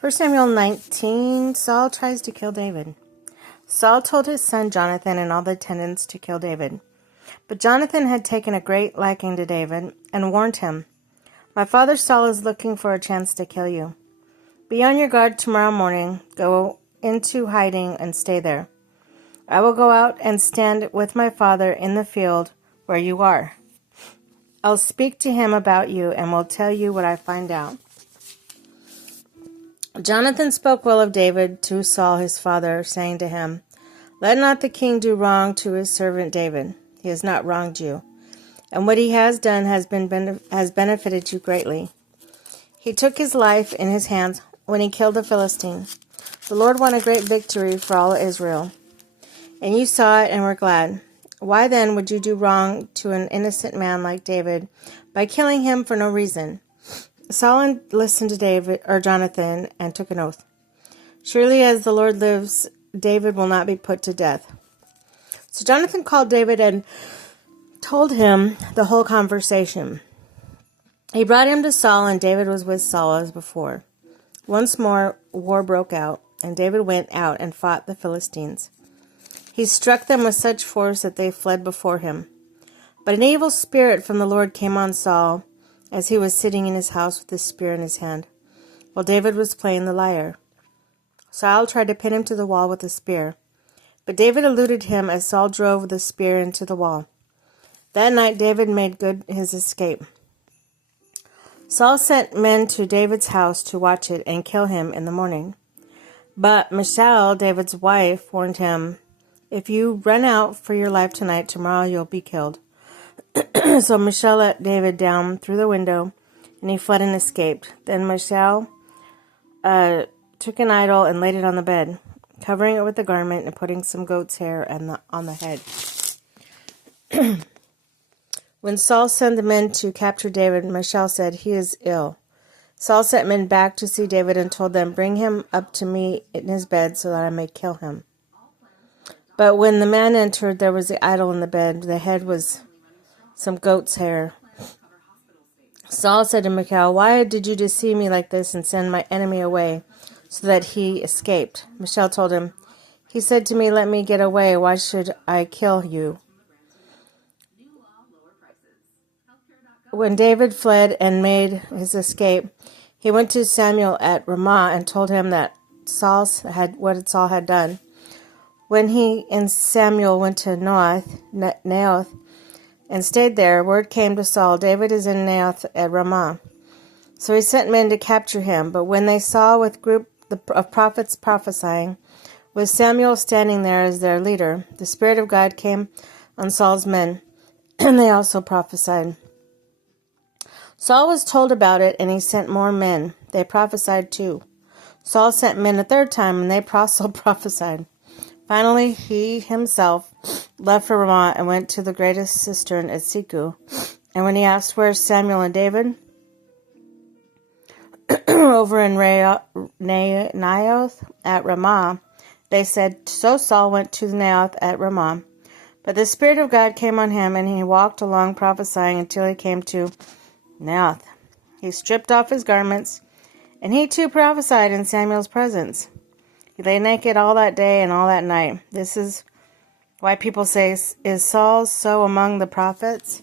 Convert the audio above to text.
1 Samuel 19, Saul tries to kill David. Saul told his son Jonathan and all the attendants to kill David. But Jonathan had taken a great liking to David and warned him, "My father Saul is looking for a chance to kill you. Be on your guard tomorrow morning. Go into hiding and stay there. I will go out and stand with my father in the field where you are. I'll speak to him about you and will tell you what I find out." Jonathan spoke well of David to Saul his father, saying to him, "Let not the king do wrong to his servant David. He has not wronged you, and what he has done has benefited you greatly. He took his life in his hands when he killed the Philistine. The Lord won a great victory for all Israel, and you saw it and were glad. Why then would you do wrong to an innocent man like David by killing him for no reason?" Saul listened to Jonathan and took an oath. "Surely as the Lord lives, David will not be put to death." So Jonathan called David and told him the whole conversation. He brought him to Saul, and David was with Saul as before. Once more, war broke out, and David went out and fought the Philistines. He struck them with such force that they fled before him. But an evil spirit from the Lord came on Saul as he was sitting in his house with his spear in his hand, while David was playing the lyre. Saul tried to pin him to the wall with a spear, but David eluded him as Saul drove the spear into the wall. That night David made good his escape. Saul sent men to David's house to watch it and kill him in the morning. But Michal, David's wife, warned him, "If you run out for your life tonight, tomorrow you'll be killed." So Michal let David down through the window, and he fled and escaped. Then Michal took an idol and laid it on the bed, covering it with a garment and putting some goat's hair on the head. When Saul sent the men to capture David, Michal said, "He is ill." Saul sent men back to see David and told them, "Bring him up to me in his bed so that I may kill him." But when the man entered, there was the idol in the bed. The head was some goat's hair. Saul said to Michal, "Why did you deceive me like this and send my enemy away so that he escaped?" Michal told him, "He said to me, 'Let me get away. Why should I kill you?'" When David fled and made his escape, he went to Samuel at Ramah and told him that what Saul had done. When he and Samuel went to Naioth and stayed there, word came to Saul, "David is in Naioth at Ramah." So he sent men to capture him. But when they saw with group of prophets prophesying, with Samuel standing there as their leader, the Spirit of God came on Saul's men, and they also prophesied. Saul was told about it, and he sent more men. They prophesied too. Saul sent men a third time, and they also prophesied. Finally, he himself left for Ramah and went to the greatest cistern at Seku. And when he asked, "Where's Samuel and David?" "Over in Naioth at Ramah," they said. So Saul went to Naioth at Ramah. But the Spirit of God came on him, and he walked along prophesying until he came to Naioth. He stripped off his garments, and he too prophesied in Samuel's presence. He lay naked all that day and all that night. This is why people say, "Is Saul so among the prophets?"